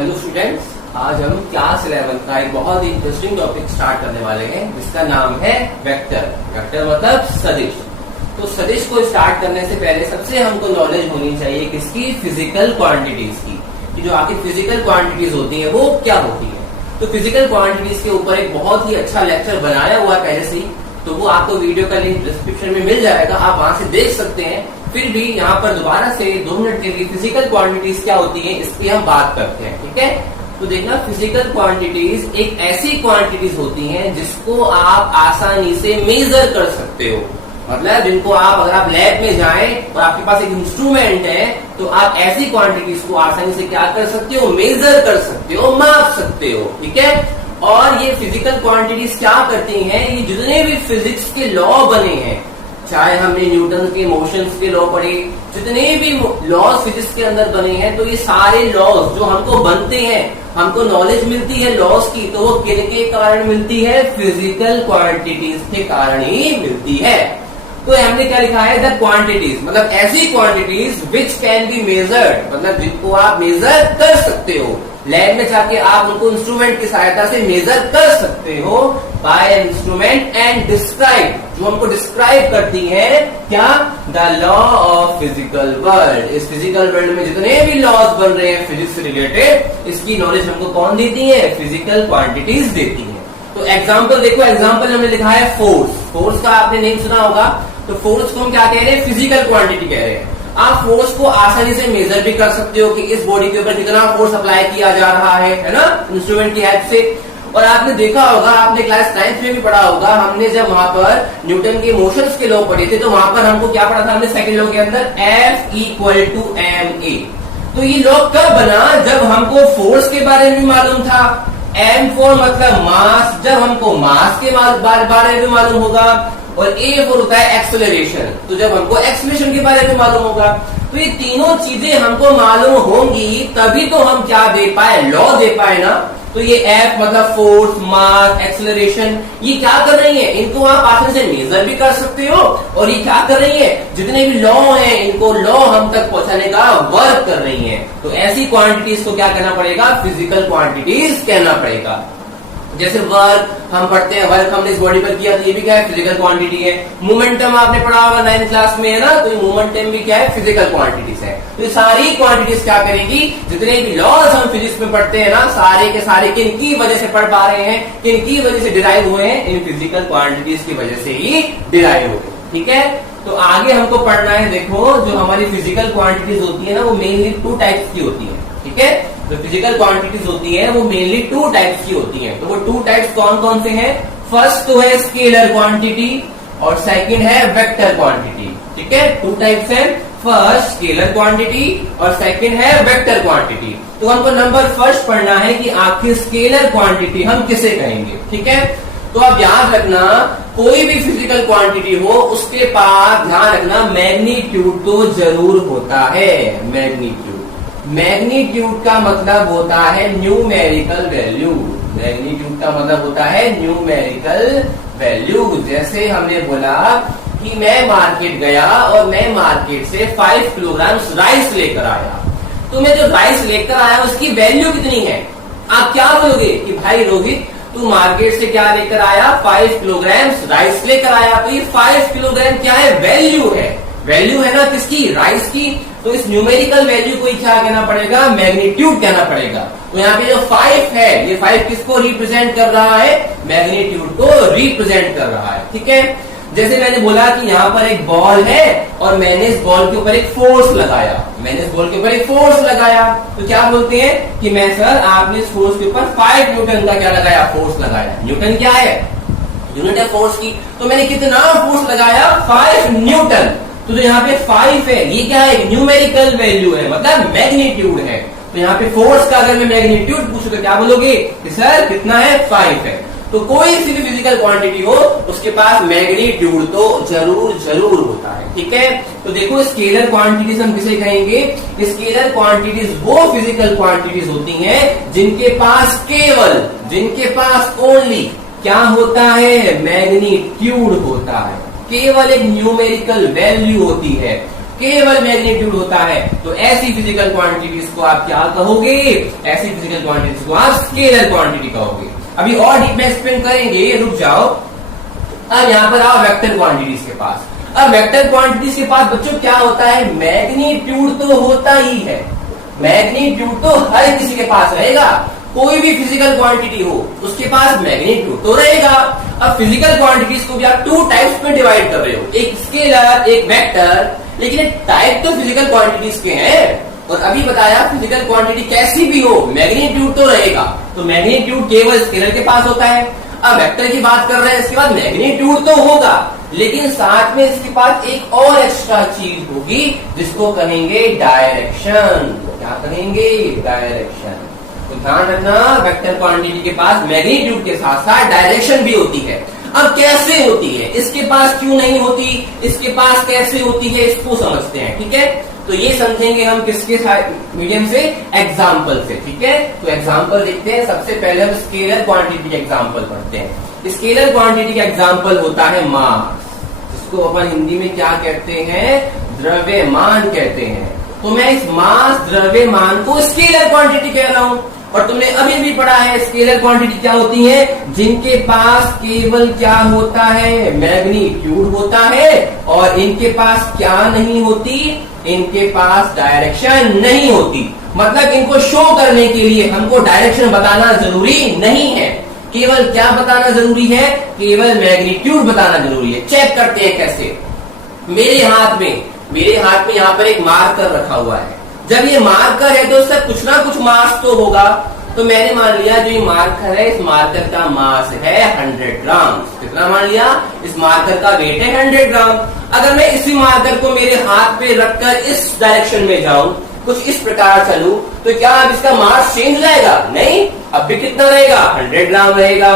Hello students, आज हम class 11 का एक बहुत ही इंटरेस्टिंग टॉपिक स्टार्ट करने वाले हैं जिसका नाम है वेक्टर। वेक्टर मतलब सदिश। तो सदिश को स्टार्ट करने से पहले सबसे हमको नॉलेज होनी चाहिए किसकी? फिजिकल क्वांटिटीज की, कि जो आपकी फिजिकल क्वांटिटीज होती है वो क्या होती है। तो फिजिकल क्वांटिटीज के ऊपर एक बहुत ही अच्छा लेक्चर बनाया हुआ है पहले से ही, तो वो आपको वीडियो का लिंक डिस्क्रिप्शन में मिल जाएगा, आप वहां से देख सकते हैं। फिर भी यहाँ पर दोबारा से 2 मिनट के लिए फिजिकल क्वांटिटीज क्या होती है इसकी हम बात करते हैं, ठीक है। तो देखना, फिजिकल क्वांटिटीज एक ऐसी क्वांटिटीज होती हैं जिसको आप आसानी से मेजर कर सकते हो। मतलब जिनको आप, अगर आप लैब में जाएं और आपके पास एक इंस्ट्रूमेंट है तो आप ऐसी क्वांटिटीज को आसानी से क्या कर सकते हो? मेजर कर सकते हो, माप सकते हो, ठीक है। और ये फिजिकल क्वांटिटीज क्या करती हैं? ये जितने भी फिजिक्स के लॉ बने हैं, चाहे हमने न्यूटन के मोशंस के लॉ पढ़े, जितने भी लॉज फिजिक्स के अंदर बने हैं, तो ये सारे लॉज जो हमको बनते हैं, हमको नॉलेज मिलती है लॉज की, तो वो किनके कारण मिलती है? फिजिकल क्वांटिटीज के कारण ही मिलती है। तो हमने क्या लिखा है? द क्वांटिटीज, मतलब ऐसी quantities which can be measured, मतलब जिनको आप मेजर कर सकते हो। लैब में जाके आप उनको इंस्ट्रूमेंट की सहायता से मेजर कर सकते हो by an instrument and describe, जो हमको डिस्क्राइब करती है क्या? The law of physical world. इस फिजिकल वर्ल्ड में जितने भी लॉज बन रहे हैं फिजिक्स से रिलेटेड, इसकी नॉलेज हमको कौन देती है? फिजिकल क्वांटिटीज देती है। तो एग्जाम्पल देखो, एग्जाम्पल हमने लिखा है फोर्स। फोर्स का आपने नेम सुना होगा। तो फोर्स को हम क्या कह रहे हैं? फिजिकल क्वांटिटी कह रहे हैं। आप फोर्स को आसानी से मेजर भी कर सकते हो कि इस बॉडी के ऊपर कितना फोर्स अप्लाई किया जा रहा है ना, इंस्ट्रूमेंट की हेल्प से। और आपने देखा होगा, आपने क्लास 9th में भी पढ़ा होगा, हमने जब वहां पर न्यूटन के मोशंस के लॉ पढ़े थे, तो वहां पर हमको क्या पढ़ा था? हमने सेकंड लॉ के अंदर F = ma। तो ये लॉ कब बना? जब हमको फोर्स के बारे में मालूम था। M फॉर मतलब मास, जब हमको मास के बारे में मालूम होगा। और A फॉर होता है एक्सेलरेशन, तो जब हमको एक्सेलरेशन के बारे में मालूम होगा। तो ये तीनों चीजें हमको मालूम होंगी तभी तो हम क्या दे पाए? लॉ दे पाए ना। तो ये F मतलब फोर्स, मास, एक्सेलरेशन, ये क्या कर रही है? इनको आप आसानी से मेजर भी कर सकते हो। और ये क्या कर रही है? जितने भी लॉ हैं, इनको लॉ हम तक पहुंचाने का वर्क कर रही है। तो ऐसी क्वांटिटीज को क्या कहना पड़ेगा? फिजिकल क्वांटिटीज कहना पड़ेगा। जैसे वर्क हम पढ़ते हैं, वर्क हमने इस बॉडी पर किया, तो ये भी क्या है? फिजिकल क्वांटिटी है। मोमेंटम आपने पढ़ा होगा 9th क्लास में, है ना, तो ये मोमेंटम भी क्या है? फिजिकल क्वांटिटीज है। तो ये सारी क्वांटिटीज क्या करेंगी? जितने भी लॉज हम फिजिक्स में पढ़ते हैं ना, सारे के सारे किनकी वजह से पढ़ पा रहे हैं? किनकी वजह से डिराइव हुए हैं? इन फिजिकल क्वांटिटीज की वजह से ही डिराइव हुए, ठीक है। तो आगे हमको पढ़ना है, देखो, जो हमारी फिजिकल क्वांटिटीज होती है ना, वो मेनली 2 टाइप्स की होती है, ठीक है। जो फिजिकल क्वांटिटीज होती है वो मेनली 2 टाइप्स की होती हैं। तो वो 2 टाइप्स कौन कौन से हैं? फर्स्ट तो है स्केलर क्वांटिटी और सेकंड है वेक्टर क्वांटिटी, ठीक है। 2 टाइप्स हैं, फर्स्ट स्केलर क्वांटिटी और सेकंड है वेक्टर क्वांटिटी। तो हमको नंबर फर्स्ट पढ़ना है कि आखिर स्केलर क्वांटिटी हम किसे कहेंगे, ठीक है। तो आप याद रखना, कोई भी फिजिकल क्वांटिटी हो उसके पास ध्यान रखना मैग्नीट्यूड तो जरूर होता है। मैग्नीट्यूड का मतलब होता है न्यूमेरिकल वैल्यू। मैग्नीट्यूड का मतलब होता है न्यूमेरिकल वैल्यू। जैसे हमने बोला कि मैं मार्केट गया और मैं मार्केट से 5 किलोग्राम राइस लेकर आया, तो मैं जो राइस लेकर आया उसकी वैल्यू कितनी है? आप क्या बोलोगे कि भाई रोहित, तू मार्केट से क्या लेकर आया? 5 किलोग्राम राइस लेकर आया। तो ये 5 किलोग्राम क्या है? वैल्यू है। वैल्यू है ना किसकी? राइस की। तो इस न्यूमेरिकल वैल्यू को क्या कहना पड़ेगा? मैग्नीट्यूड कहना पड़ेगा। तो यहाँ पे जो 5 है, ये 5 किसको रिप्रेजेंट कर रहा है? मैग्नीट्यूड को रिप्रेजेंट कर रहा है, ठीक है। जैसे मैंने बोला कि यहाँ पर एक बॉल है और मैंने इस बॉल के ऊपर एक फोर्स लगाया। तो क्या बोलते हैं कि मैं सर, आपने इस फोर्स के ऊपर 5 न्यूटन का क्या लगाया? फोर्स लगाया। न्यूटन क्या है? यूनिट है फोर्स की। तो मैंने कितना फोर्स लगाया? 5 न्यूटन। तो जो यहाँ पे 5 है, ये क्या है? न्यूमेरिकल वैल्यू है, मतलब मैग्नीट्यूड है। तो यहाँ पे फोर्स का अगर मैं मैग्नीट्यूड पूछूं तो क्या बोलोगे कि सर कितना है? 5 है। तो कोई सी भी फिजिकल क्वांटिटी हो उसके पास मैग्नीट्यूड तो जरूर होता है, ठीक है। तो देखो, स्केलर क्वांटिटीज हम किसे कहेंगे? स्केलर क्वांटिटीज वो फिजिकल क्वांटिटीज होती हैं जिनके पास ओनली क्या होता है? मैग्नीट्यूड होता है। केवल एक न्यूमेरिकल वैल्यू होती है। केवल मैग्नीट्यूड होता है। तो ऐसी फिजिकल क्वांटिटीज को आप क्या कहोगे? ऐसी फिजिकल क्वांटिटीज को आप स्केलर क्वांटिटी कहोगे। अभी और डीप में एक्सप्लेन करेंगे, रुक जाओ। अब यहाँ पर आओ वेक्टर क्वांटिटीज के पास। अब वेक्टर क्वांटिटीज के पास बच्चों क्या होता है? मैग्नीट्यूड तो होता ही है, मैग्नीट्यूड तो हर किसी के पास रहेगा। कोई भी फिजिकल क्वांटिटी हो उसके पास मैग्नीट्यूड तो रहेगा। अब फिजिकल क्वांटिटीज को भी आप टू टाइप्स में डिवाइड कर रहे हो, एक स्केलर एक वेक्टर, लेकिन टाइप तो फिजिकल क्वांटिटीज के हैं। और अभी बताया फिजिकल क्वांटिटी कैसी भी हो मैग्नीट्यूड तो रहेगा। तो मैग्नीट्यूड केवल स्केलर के पास होता है। अब वेक्टर की बात कर रहे हैं, इसके बाद मैग्नीट्यूड तो होगा, लेकिन साथ में इसके पास एक और एक्स्ट्रा चीज होगी जिसको कहेंगे डायरेक्शन। क्या कहेंगे? डायरेक्शन। तो ध्यान रखना, वेक्टर क्वांटिटी के पास मैग्नीट्यूड के साथ साथ डायरेक्शन भी होती है। अब कैसे होती है? इसके पास क्यों नहीं होती, इसके पास कैसे होती है, इसको समझते हैं। ठीक है, तो ये समझेंगे हम किसके मीडियम से? एग्जाम्पल से। ठीक है, तो एग्जाम्पल देखते हैं। सबसे पहले हम स्केलर क्वांटिटी के एग्जाम्पल पढ़ते हैं। स्केलर क्वांटिटी का एग्जाम्पल होता है मास, जिसको अपन हिंदी में क्या कहते हैं? द्रव्यमान कहते हैं। तो मैं इस मास द्रव्यमान को स्केलर क्वांटिटी कह रहा हूं। और तुमने अभी भी पढ़ा है स्केलर क्वांटिटी क्या होती है? जिनके पास केवल क्या होता है? मैग्नीट्यूड होता है। और इनके पास क्या नहीं होती? इनके पास डायरेक्शन नहीं होती। मतलब इनको शो करने के लिए हमको डायरेक्शन बताना जरूरी नहीं है, केवल क्या बताना जरूरी है? केवल मैग्नीट्यूड बताना जरूरी है। चेक करते हैं कैसे। मेरे हाथ में यहाँ पर एक मार्कर रखा हुआ है। जब ये मार्कर है तो उसका कुछ ना कुछ मास तो होगा। तो मैंने मान लिया जो ये मार्कर है, इस मार्कर का मास है 100 ग्राम। कितना मान लिया? इस मार्कर का वेट है 100 ग्राम। अगर मैं इसी मार्कर को मेरे हाथ पे रखकर इस डायरेक्शन में जाऊं, कुछ इस प्रकार चलूं, तो क्या अब इसका मास चेंज हो जाएगा? नहीं, अब भी कितना रहेगा? 100 ग्राम रहेगा।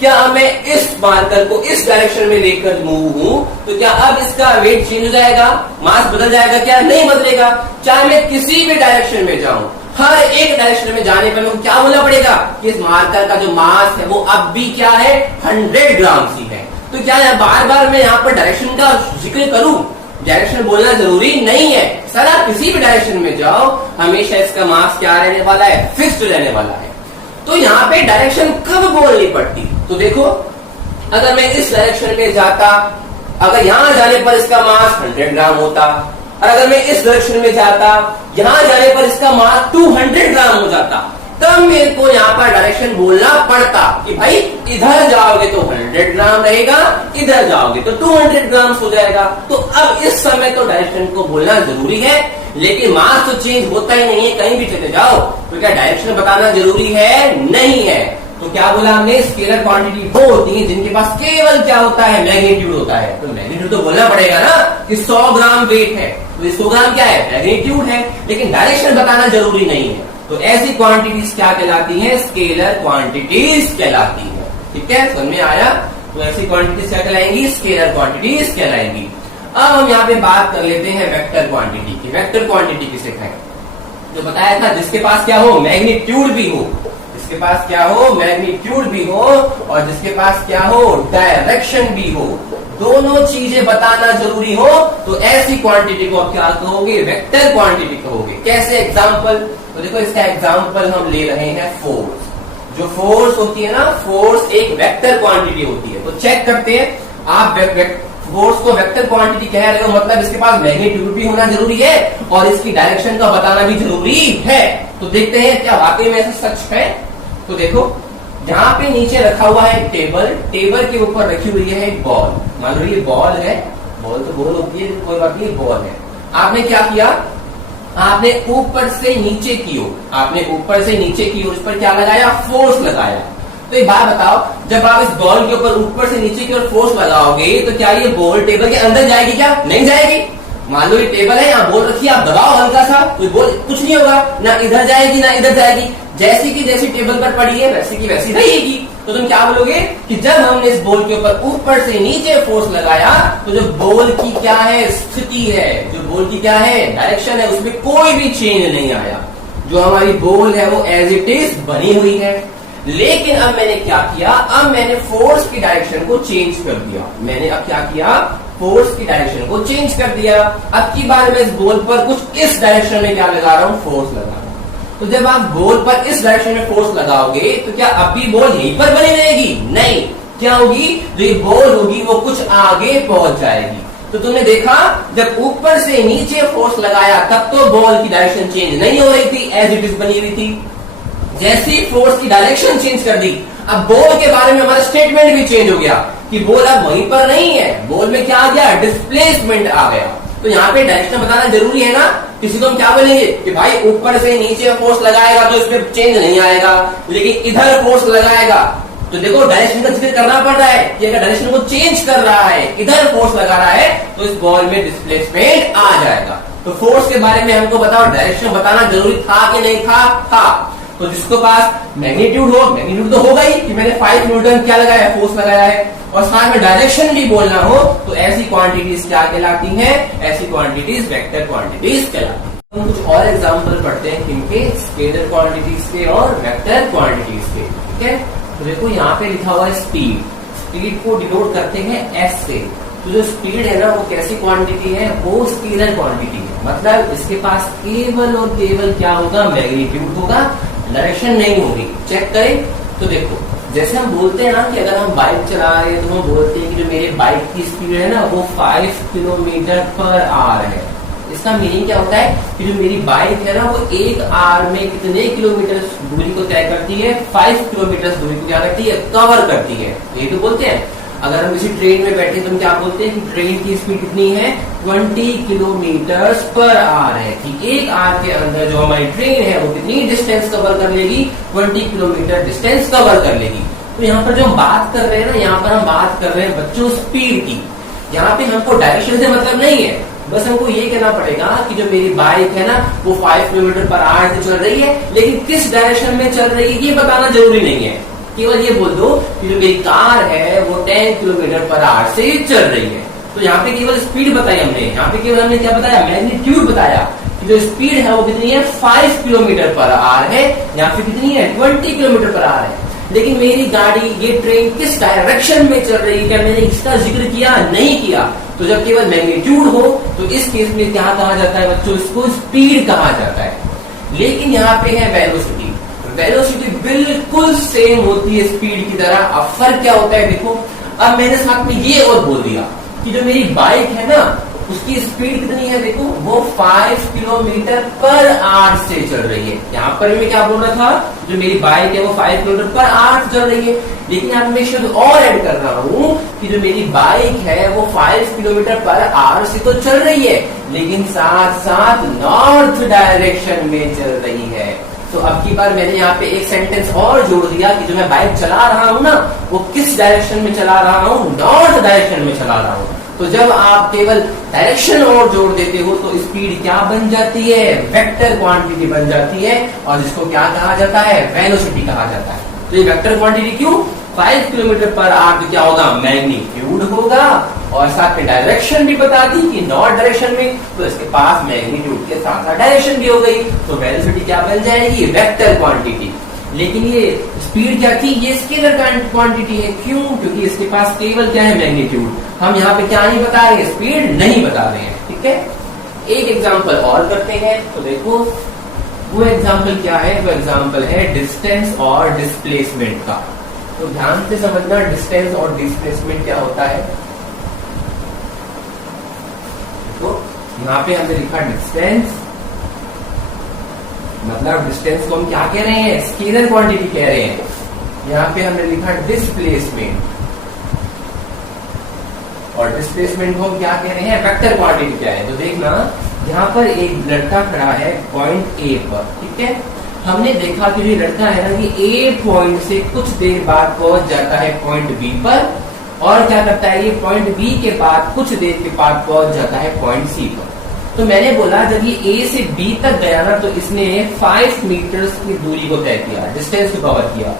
क्या मैं इस मार्कर को इस डायरेक्शन में लेकर मूव हूं, तो क्या अब इसका वेट चेंज हो जाएगा? मास बदल जाएगा क्या? नहीं बदलेगा। चाहे मैं किसी भी डायरेक्शन में जाऊं, हर एक डायरेक्शन में जाने पर मुझे क्या बोलना पड़ेगा कि इस मार्कर का जो मास है वो अब भी क्या है? 100 ग्राम सी है। तो क्या बार बार मैं यहाँ पर डायरेक्शन का जिक्र करूं? डायरेक्शन बोलना जरूरी नहीं है। सर आप किसी भी डायरेक्शन में जाओ, हमेशा इसका मास क्या रहने वाला है? फिक्स्ड रहने वाला है। तो यहाँ पे डायरेक्शन कब बोलनी पड़ती? तो देखो, अगर मैं इस डायरेक्शन में जाता, अगर यहां जाने पर इसका मास 100 ग्राम होता, और अगर मैं इस डायरेक्शन में जाता, यहां जाने पर इसका मास 200 ग्राम हो जाता, तब मेरे को यहाँ पर डायरेक्शन बोलना पड़ता कि भाई इधर जाओगे तो 100 ग्राम रहेगा, इधर जाओगे तो 200 ग्राम हो जाएगा। तो अब इस समय तो डायरेक्शन को बोलना जरूरी है, लेकिन मास तो चेंज होता ही नहीं है। कहीं भी चले जाओ तो क्या डायरेक्शन बताना जरूरी है? नहीं है। तो क्या बोला हमने? स्केलर क्वांटिटी वो होती है जिनके पास केवल क्या होता है? मैग्नीट्यूड होता है। तो मैग्नीट्यूड तो बोलना पड़ेगा ना कि 100 ग्राम वेट है, तो 100 ग्राम क्या है? मैग्नीट्यूड है, लेकिन डायरेक्शन बताना जरूरी नहीं है। तो ऐसी क्वांटिटीज क्या कहलाती हैं? स्केलर क्वांटिटीज कहलाती है। ठीक है, समझ में आया? तो ऐसी क्वांटिटीज क्या कहलाएंगी? Scalar quantities कहलाएंगी। अब हम यहाँ पे बात कर लेते हैं वेक्टर क्वांटिटी की। वेक्टर क्वांटिटी किसे कहें? जो बताया था जिसके पास क्या हो? मैग्नीट्यूड भी हो, जिसके पास क्या हो? मैग्नीट्यूड भी हो, और जिसके पास क्या हो? डायरेक्शन भी हो। दोनों चीजें बताना जरूरी हो, तो ऐसी क्वांटिटी को आप क्या कहोगे? वेक्टर क्वांटिटी कहोगे। कैसे? एग्जाम्पल। तो देखो, इसका एग्जाम्पल हम ले रहे हैं फोर्स। जो फोर्स होती है ना, फोर्स एक वेक्टर क्वांटिटी होती है। तो चेक करते हैं, आप फोर्स को वेक्टर क्वांटिटी कह रहे हो, मतलब इसके पास मैग्नीट्यूड भी होना जरूरी है और इसकी डायरेक्शन का बताना भी जरूरी है। तो देखते हैं क्या वाकई में ऐसा सच है। तो देखो, जहां पे नीचे रखा हुआ है टेबल, टेबल के ऊपर रखी हुई है एक बॉल। मान लो ये बॉल है, बॉल तो बॉल होती है, कोई बात नहीं, बॉल है। आपने क्या किया? आपने ऊपर से नीचे की ओर, आपने ऊपर से नीचे की ओर इस पर क्या लगाया? फोर्स लगाया। तो एक बात बताओ, जब आप इस बॉल के ऊपर से नीचे की ओर फोर्स लगाओगे, तो क्या ये बॉल टेबल के अंदर जाएगी? क्या नहीं जाएगी। मान लो ये टेबल है, यहाँ बॉल रखी है, आप दबाओ हल्का सा, तो बॉल कुछ नहीं होगा, ना इधर जाएगी ना इधर जाएगी। जैसी की जैसी टेबल पर पड़ी है वैसी की वैसी रहेगी। तो तुम क्या बोलोगे कि जब हमने इस बॉल के ऊपर से नीचे फोर्स लगाया, तो जो बॉल की क्या है? स्थिति है, जो बॉल की क्या है? डायरेक्शन है, उसमें कोई भी चेंज नहीं आया। जो हमारी बॉल है वो एज इट इज बनी हुई है। लेकिन अब मैंने क्या किया? अब मैंने फोर्स की डायरेक्शन को चेंज कर दिया। मैंने अब क्या किया? फोर्स की डायरेक्शन को चेंज कर दिया। अब की बार मैं इस बॉल पर कुछ इस डायरेक्शन में क्या लगा रहा हूँ, फोर्स लगा रहा हूँ। तो जब आप बॉल पर इस डायरेक्शन में फोर्स लगाओगे तो क्या अब भी बॉल यहीं पर बनी रहेगी? नहीं, क्या होगी, जो ये बॉल होगी वो कुछ आगे पहुंच जाएगी। तो तुमने देखा जब ऊपर से नीचे फोर्स लगाया तब तो बॉल की डायरेक्शन चेंज नहीं हो रही थी, एज इट इज बनी हुई थी। जैसे ही फोर्स की डायरेक्शन चेंज कर दी, अब बॉल के बारे में हमारा स्टेटमेंट भी चेंज हो गया कि बॉल अब वहीं पर नहीं है, बॉल में क्या आ गया, डिस्प्लेसमेंट आ गया। तो यहाँ पे डायरेक्शन बताना जरूरी है ना। किसी को हम क्या बोलेंगे कि भाई ऊपर से नीचे फोर्स लगाएगा तो इसमें चेंज नहीं आएगा, लेकिन इधर फोर्स लगाएगा तो देखो डायरेक्शन का जिक्र करना पड़ रहा है कि अगर डायरेक्शन को चेंज कर रहा है, इधर फोर्स लगा रहा है तो इस बॉल में डिस्प्लेसमेंट आ जाएगा। तो फोर्स के बारे में हमको बताओ, डायरेक्शन बताना जरूरी था कि नहीं था? था। तो जिसको पास मैग्नीट्यूड हो, मैग्नीट्यूड तो होगा ही कि मैंने 5 न्यूटन क्या लगाया है, फोर्स लगाया है, और साथ में डायरेक्शन भी बोलना हो तो ऐसी क्वांटिटीज क्या कहलाती हैं? ऐसी क्वांटिटीज वेक्टर क्वांटिटीज कहलाती हैं। हम कुछ और एग्जांपल पढ़ते हैं किनके, स्केलर क्वांटिटीज के और वेक्टर क्वांटिटीज के। ठीक है, तो देखो यहाँ पे लिखा हुआ है स्पीड। स्पीड को डिनोट करते हैं एस से। तो जो स्पीड है ना वो कैसी क्वांटिटी है, वो स्केलर क्वांटिटी है। मतलब इसके पास केवल और केवल क्या होगा, मैग्नीट्यूड होगा, डायरेक्शन नहीं होगी। चेक करें तो देखो, जैसे हम बोलते हैं ना कि अगर हम बाइक चला रहे हैं तो हम बोलते हैं कि जो मेरे बाइक की स्पीड है ना वो 5 किलोमीटर पर आवर है। इसका मीनिंग क्या होता है कि जो मेरी बाइक है ना वो 1 आवर में कितने किलोमीटर दूरी को तय करती है, 5 किलोमीटर दूरी को क्या करती है, कवर करती है। ये तो बोलते हैं। अगर हम किसी ट्रेन में बैठे तो हम क्या बोलते हैं कि ट्रेन की स्पीड कितनी है, 20 किलोमीटर पर आवर है। कि 1 आवर के अंदर जो हमारी ट्रेन है वो कितनी डिस्टेंस कवर कर लेगी, 20 किलोमीटर डिस्टेंस कवर कर लेगी। तो यहाँ पर जो हम बात कर रहे हैं ना, यहाँ पर हम बात कर रहे हैं बच्चों स्पीड की। यहाँ पे हमको डायरेक्शन से मतलब नहीं है, बस हमको ये कहना पड़ेगा कि जो मेरी बाइक है ना वो 5 किलोमीटर पर आवर से चल रही है, लेकिन किस डायरेक्शन में चल रही है ये बताना जरूरी नहीं है। केवल ये बोल दो कि जो मेरी कार है वो 10 किलोमीटर पर आवर से चल रही है। तो यहाँ पे केवल स्पीड बताई हमने, यहाँ पे केवल हमने क्या बताया, मैग्नीट्यूड बताया कि जो स्पीड है वो कितनी है, 5 किलोमीटर पर आवर है, यहाँ पे कितनी है, 20 किलोमीटर पर आवर है। लेकिन मेरी गाड़ी, ये ट्रेन किस डायरेक्शन में चल रही है, क्या मैंने इसका जिक्र किया? नहीं किया। तो जब केवल मैग्नीट्यूड हो तो इस केस में क्या कहा जाता है बच्चों, इसको स्पीड कहा जाता है। लेकिन यहाँ पे है वेलोसिटी। वेलोसिटी बिल्कुल सेम होती है स्पीड की तरह। अब फर्क क्या होता है देखो, अब मैंने साथ में ये और बोल दिया कि जो मेरी बाइक है ना उसकी स्पीड कितनी है, देखो वो 5 किलोमीटर पर आवर से चल रही है। यहाँ पर मैं क्या बोल रहा था, जो मेरी बाइक है वो 5 किलोमीटर पर आवर चल रही है। लेकिन अब मैं शब्द और ऐड कर रहा हूँ कि जो मेरी बाइक है वो 5 किलोमीटर पर आवर से तो चल रही है, लेकिन साथ साथ नॉर्थ डायरेक्शन में चल रही है। तो अब की बार मैंने यहाँ पे एक सेंटेंस और जोड़ दिया कि जो मैं बाइक चला रहा हूँ ना वो किस डायरेक्शन में चला रहा हूँ, नॉर्थ डायरेक्शन में चला रहा हूँ। तो जब आप केवल डायरेक्शन और जोड़ देते हो तो स्पीड क्या बन जाती है, वेक्टर क्वांटिटी बन जाती है, और जिसको क्या कहा जाता है, वेलोसिटी कहा जाता है। तो ये वेक्टर क्वांटिटी क्यों, 5 किलोमीटर पर आवर तो क्या होगा, मैग्नीट्यूड होगा, और साथ में डायरेक्शन भी बता दी कि नॉर्थ डायरेक्शन में, तो इसके पास मैग्नीट्यूड के साथ साथ डायरेक्शन भी हो गई। तो वेलोसिटी क्या बन जाएगी, वेक्टर क्वांटिटी। लेकिन ये स्पीड क्या थी, ये स्केलर क्वांटिटी है। क्यों, क्योंकि इसके पास केवल क्या है, मैग्नीट्यूड। हम यहाँ पे क्या नहीं बता रहे, स्पीड नहीं बता रहे हैं। ठीक है, एक एग्जांपल और करते हैं। तो देखो वो एग्जांपल क्या है, वो एग्जांपल है डिस्टेंस और डिस्प्लेसमेंट का। तो ध्यान से समझना डिस्टेंस और डिस्प्लेसमेंट क्या होता है। तो यहाँ पे हमने लिखा डिस्टेंस, मतलब डिस्टेंस को हम क्या कह रहे हैं, स्केलर क्वांटिटी कह रहे हैं। यहाँ पे हमने लिखा डिस्प्लेसमेंट, और डिस्प्लेसमेंट को हम क्या कह रहे हैं, वेक्टर क्वांटिटी क्या है। तो देखना यहाँ पर एक लड़का खड़ा है पॉइंट ए पर। ठीक है, हमने देखा कि ये लड़का है ना कि ए पॉइंट से कुछ देर बाद पहुंच जाता है पॉइंट बी पर, और क्या करता है, ये पॉइंट बी के बाद कुछ देर के बाद पहुंच जाता है पॉइंट सी पर। तो मैंने बोला जब ये ए से बी तक गया ना तो इसने 5 मीटर्स की दूरी को तय किया, डिस्टेंस को कवर किया।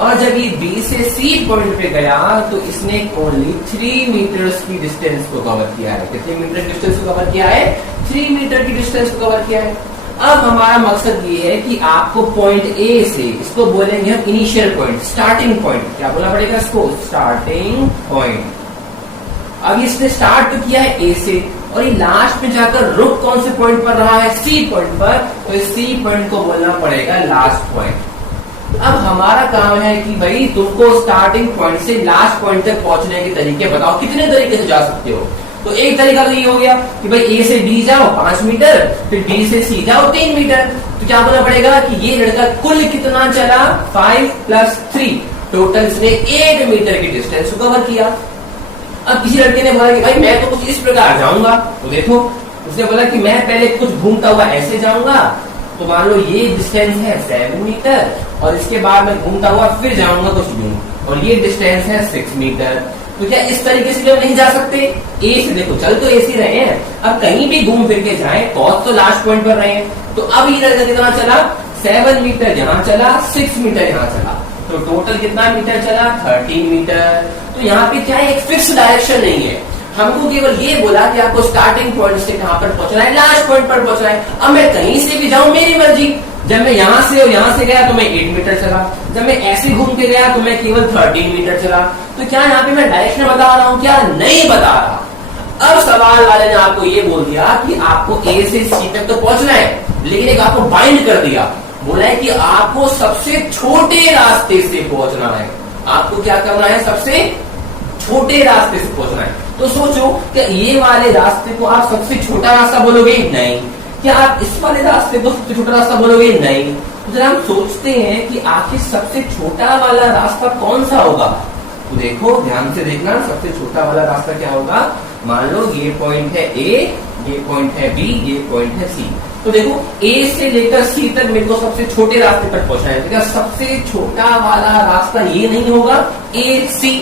और जब ये बी से सी पॉइंट पे गया तो इसने ओनली 3 मीटर्स की डिस्टेंस को कवर किया है। कितने मीटर की डिस्टेंस को कवर किया है, 3 मीटर की डिस्टेंस को कवर किया है। अब हमारा मकसद ये है कि आपको पॉइंट ए से, इसको बोलेंगे हम इनिशियल पॉइंट, स्टार्टिंग पॉइंट, क्या बोलना पड़ेगा इसको, स्टार्टिंग पॉइंट। अब इसने स्टार्ट तो किया है ए से, और ये लास्ट में जाकर रुक कौन से पॉइंट पर रहा है, सी पॉइंट पर, तो इस सी पॉइंट को बोलना पड़ेगा लास्ट पॉइंट। अब हमारा काम है कि भाई तुमको स्टार्टिंग पॉइंट से लास्ट पॉइंट तक पहुंचने के तरीके बताओ, कितने तरीके से जा सकते हो। तो एक तरीका तो ये हो गया कि भाई ए से बी जाओ 5 मीटर, फिर बी से सी जाओ 3 मीटर। तो क्या बोलना पड़ेगा कि ये लड़का कुल कितना चला, 5 + 3, टोटल इसने 8 मीटर की डिस्टेंस को कवर किया। अब किसी लड़के ने बोला कि भाई मैं तो कुछ इस प्रकार जाऊंगा, तो देखो उसने बोला कि मैं पहले कुछ घूमता हुआ ऐसे जाऊंगा, तो मान लो ये डिस्टेंस है 7 मीटर, और इसके बाद मैं घूमता हुआ फिर जाऊंगा कुछ दूर, और ये डिस्टेंस है 6 मीटर। तो क्या इस तरीके से नहीं जा सकते, ए से देखो चल तो ए से रहे हैं, अब कहीं भी घूम फिर के जाए, पहुंच तो लास्ट पॉइंट पर रहे हैं। तो अब ये लड़का कितना चला, 7 मीटर यहाँ चला, 6 मीटर यहाँ चला, तो टोटल कितना मीटर चला, 13 मीटर। तो यहाँ पे क्या है, एक फिक्स डायरेक्शन नहीं है, हमको केवल ये बोला कि आपको स्टार्टिंग पॉइंट से कहां पर पहुंचना है, लास्ट पॉइंट पर पहुंचना है। अब मैं कहीं से भी जाऊं मेरी मर्जी, जब मैं यहाँ से और यहाँ से गया तो मैं 8 मीटर चला, जब मैं ऐसे घूम के गया तो मैं केवल 13 मीटर चला। तो क्या यहाँ पे मैं डायरेक्शन बता रहा हूँ, क्या नहीं बता रहा। अब सवाल वाले ने आपको ये बोल दिया कि आपको ए से सी तक तो पहुंचना है, लेकिन एक आपको बाइंड कर दिया, बोला है कि आपको सबसे छोटे रास्ते से पहुंचना है। आपको क्या करना है, सबसे छोटे रास्ते से पहुंचना है। तो सोचो कि ये वाले रास्ते को आप सबसे छोटा रास्ता बोलोगे, नहीं। क्या आप इस वाले रास्ते को सबसे छोटा रास्ता बोलोगे, नहीं। तो जब हम सोचते हैं कि आखिर सबसे छोटा वाला रास्ता कौन सा होगा, तो देखो ध्यान से देखना, सबसे छोटा वाला रास्ता क्या होगा। मान लो ये पॉइंट है ए, ये पॉइंट है बी, ये पॉइंट है सी। तो देखो ए से लेकर सी तक मेरे को सबसे छोटे रास्ते पर पहुंचना है, तो सबसे छोटा वाला रास्ता ये नहीं होगा, ए सी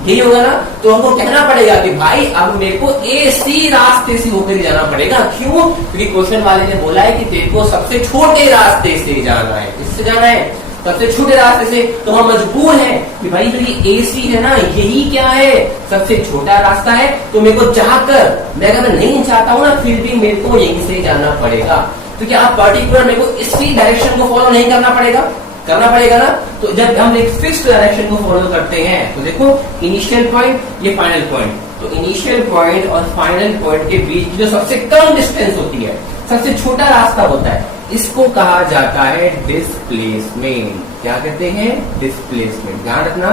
यही होगा ना। तो हमको कहना पड़ेगा कि भाई अब मेरे को ए सी रास्ते से होकर जाना पड़ेगा। क्यों, क्योंकि क्वेश्चन वाले ने बोला है कि तेरे को सबसे छोटे रास्ते से जाना है। किससे जाना है, सबसे छोटे रास्ते से। तो हम मजबूर हैं कि भाई जो ये ए सी है ना, यही क्या है, सबसे छोटा रास्ता है। तो मेरे को चाहकर, मैं अगर नहीं चाहता हूँ ना, फिर भी मेरे को यहीं से जाना पड़ेगा। तो क्या आप पर्टिकुलर मेरे को इसी डायरेक्शन को फॉलो नहीं करना पड़ेगा, करना पड़ेगा ना। तो जब हम एक फिक्स्ड डायरेक्शन को फॉलो करते हैं, तो देखो इनिशियल पॉइंट, ये फाइनल पॉइंट, तो इनिशियल पॉइंट और फाइनल पॉइंट के बीच जो सबसे कम डिस्टेंस होती है, सबसे छोटा रास्ता होता है, इसको कहा जाता है डिस्प्लेसमेंट। क्या कहते हैं, डिस्प्लेसमेंट। ध्यान रखना,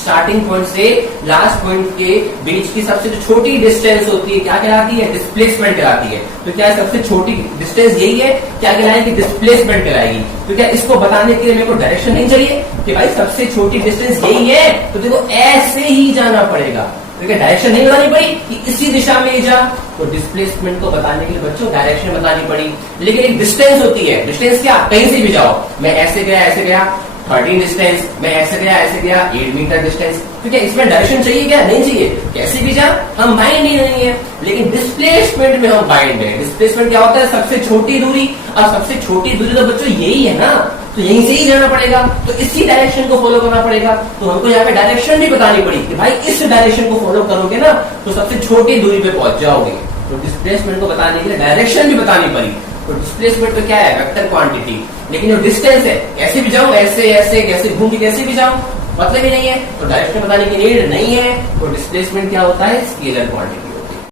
स्टार्टिंग पॉइंट से लास्ट पॉइंट के बीच की सबसे जो छोटी डिस्टेंस होती है क्या कहलाती है, डिस्प्लेसमेंट कहलाती है। तो क्या सबसे छोटी डिस्टेंस यही है, क्या कहलाएगी, डिस्प्लेसमेंट कहलाएगी। तो क्या इसको बताने के लिए मेरे को डायरेक्शन नहीं चाहिए कि भाई सबसे छोटी डिस्टेंस यही है, तो देखो ऐसे ही जाना पड़ेगा। तो क्या डायरेक्शन नहीं बतानी पड़ी कि इसी दिशा में जा, तो डिस्प्लेसमेंट को बताने के लिए बच्चों डायरेक्शन बतानी पड़ी। लेकिन एक डिस्टेंस होती है, डिस्टेंस क्या, कहीं से भी जाओ, मैं ऐसे गया 13 डिस्टेंस, मैं ऐसे गया 8 मीटर डिस्टेंस। तो क्या इसमें डायरेक्शन चाहिए, क्या नहीं चाहिए, कैसे भी जा, हम बाइंड ही नहीं है। लेकिन डिस्प्लेसमेंट में हम बाइंड है। डिस्प्लेसमेंट क्या होता है, सबसे छोटी दूरी। अब सबसे छोटी दूरी तो बच्चों यही है ना, तो यहीं से ही जाना पड़ेगा, तो इसी डायरेक्शन को फॉलो करना पड़ेगा। तो हमको यहाँ पे डायरेक्शन भी बतानी पड़ी कि भाई इस डायरेक्शन को फॉलो करोगे ना तो सबसे छोटी दूरी पे पहुंच जाओगे। तो डिस्प्लेसमेंट को बताने के लिए डायरेक्शन भी बतानी पड़ी। तो डिस्प्लेसमेंट तो क्या है, वेक्टर क्वांटिटी। लेकिन जो डिस्टेंस है, कैसे भी जाऊं, कैसे घूम के कैसे भी जाऊं, मतलब ही नहीं है, तो डायरेक्शन बताने की नीड नहीं है। तो डिस्प्लेसमेंट क्या होता है, स्केलर क्वांटिटी।